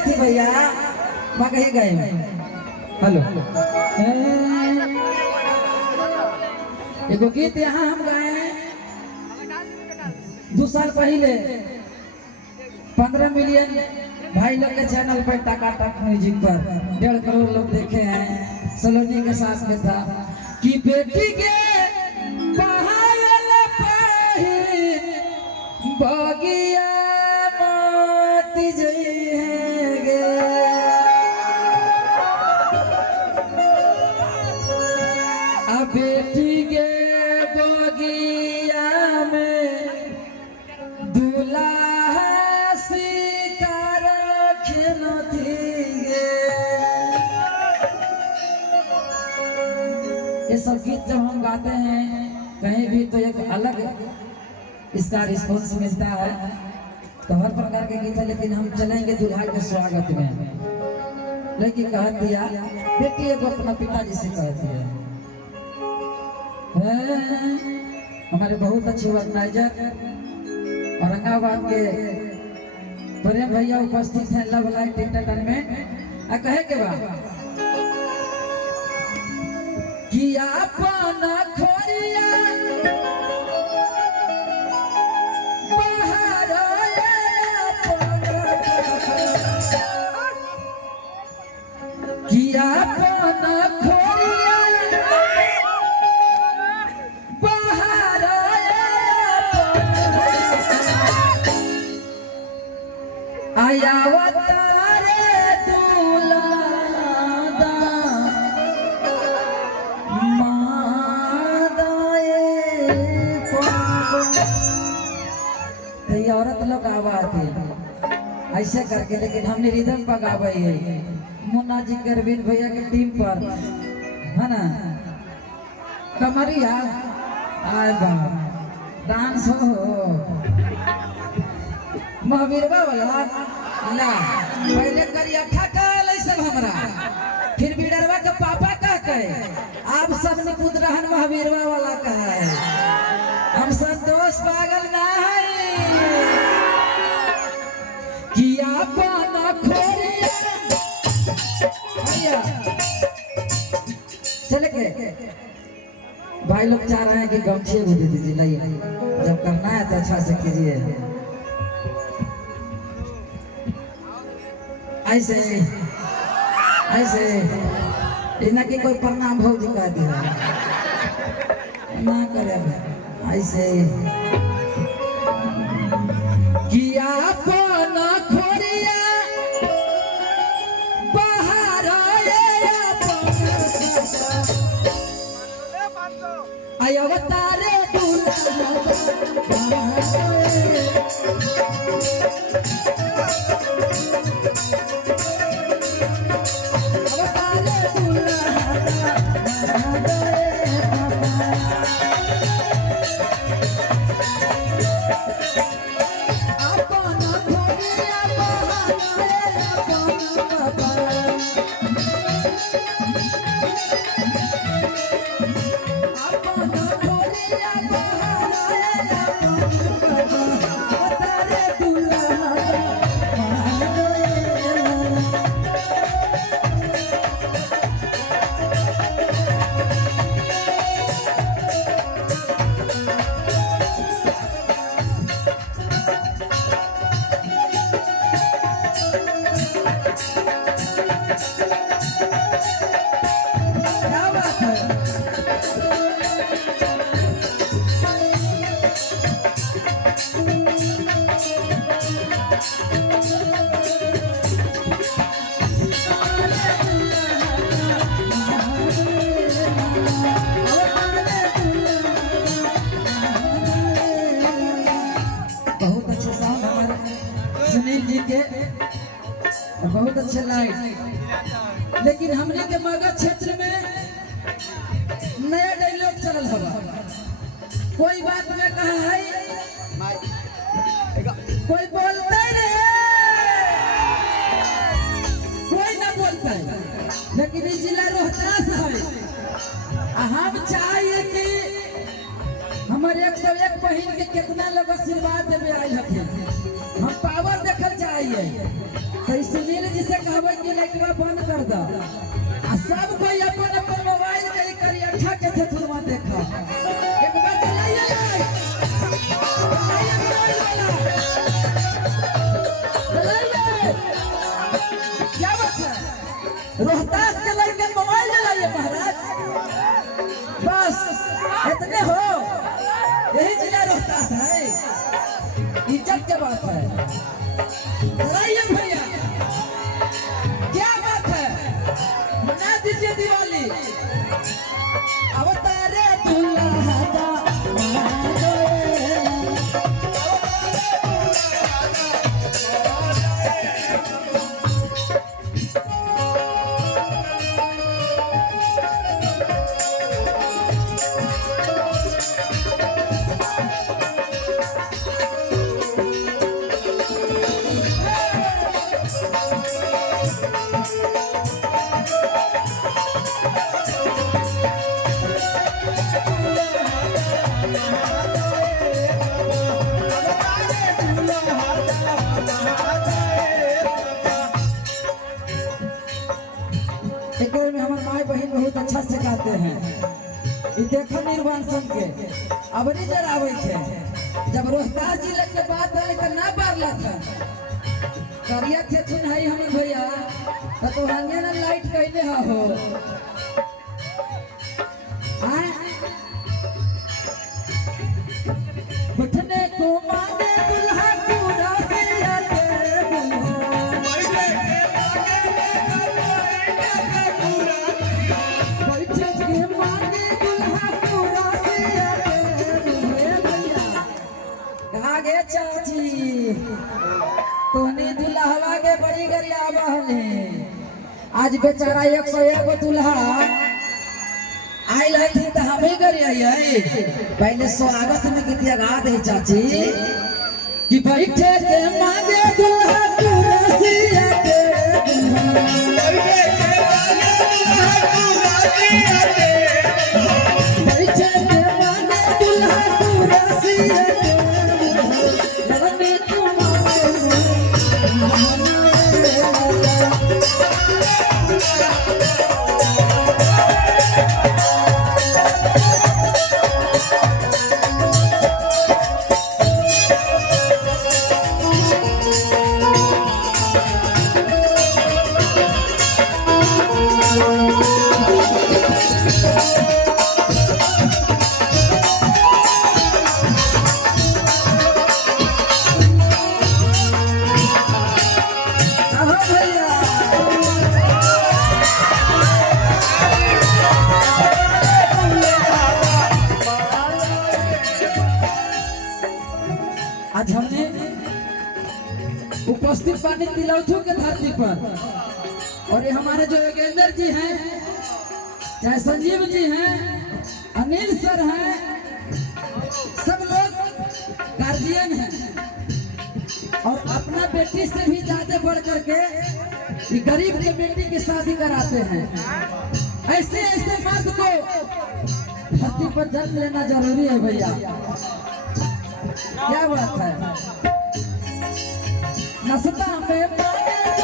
थी भैया मगही गए। हेलो एगो गीत यहाँ हम गाए 2 साल पहले 15 मिलियन भाई लोग के चैनल पर टकाटक म्यूजिक पर 1.5 करोड़ लोग देखे हैं। सलोनी के साथ में था कि बेटी के पहाड़ पहिन बगिया मोती जइहेगे आ बेटी के बगिया में दूल्हा शिकार खेलथिगे। ये सब गीत जब हम गाते हैं कहीं भी तो एक अलग इसका रिस्पॉन्स मिलता है। तो हर प्रकार के गीत है, लेकिन हम चलेंगे दूल्हा के स्वागत में। लेकिन कह दिया बेटी एगो अपना पिताजी से कह दिया। हमारे बहुत अच्छे ऑर्गेनाइजर औरंगाबाद के प्रेम भैया उपस्थित हैं लव लाइट एंटरटेनमेंट। कहे के बाद कि अपना खोरिया किया अपना खोरिया बाहर आया अवतारे दूल्हा ये औरत लोग आवाती ऐसे करके, लेकिन हमने रिदम पर गावे है मुन्ना जी करवीन भैया के टीम पर है ना। कमरिया आए बा डांस हो महावीरवा वाला ला पहले करिया ठका ले सब हमरा, फिर बिडरवा के पापा कह के आप सब ने पुत्रहन महावीरवा वाला कहा है। हम संतोष पागल ना है किया पाना खोरिया भैया चले के भाई लोग चाह रहे हैं कि गमछे भी दे दीजिए। लाइए जब करना है तो अच्छा से कीजिए। ऐसे ऐसे इन्हें की कोई प्रणाम भौजी कह दिया ना करे ऐसे किया अपना खोरिया बाहर आय अवतारे सुनील जी के बहुत अच्छे लाइट। लेकिन हमने के मगध क्षेत्र में नया डायलॉग चल हवा। कोई बात में कहा है कोई बोलता ही नहीं, कोई ना बोलता है। लेकिन इस जिला रोहतास है। हम चाहिए कि हमारे 101 बहन के कितना लोग आशीर्वाद देवे आए हथिन। हम पावर देखल चाहिए तो सुनील जी से कहबै कि लाइटवा बंद कर दो आ सब कोई अपन अपन मोबाइल के करी अच्छा के थे तुरवा देखा एक बार चलाइए चलाइए क्या बात है रोहतास के लड़के मोबाइल चलाइए महाराज बस इतने हो यही जिला रोहतास है इज्जत की बात है चलाइए भैया क्या बात है मना दीजिए दिवाली अवतारे दुल्हा दा में हमारे माई बहन बहुत अच्छा से गाते हैं देखो निर्वाण सन के अब नजर आवे थे जब रोहतास जिले के बात है तो ना पारला था करिया थे सुन है हमर भैया तो हंगे ना लाइट कैले हो बैठने को मांगे दुल्हा पूरा दिया चाची तोहनी दुल्हवा के बड़ी गरिया बहने आज बेचारा 101 गो दुल्हा आइल हथिन तो हमें गरिया पहले स्वागत में गीतिया गा दे चाची कि बैठे के मांगे दुल्हा कुर्सिया के बैठे के मांगे दुल्हा कुर्सिया के आज हमने उपस्थित पानी तिलौथू के धरती पर और ये हमारे जो योगेंद्र जी हैं चाहे संजीव जी हैं अनिल सर हैं सब लोग गार्जियन हैं और अपना बेटी से भी ज्यादा बढ़ करके गरीब के बेटी की शादी कराते हैं ऐसे ऐसे मर्द को धरती पर जन्म लेना जरूरी है भैया क्या बात है नस्ता में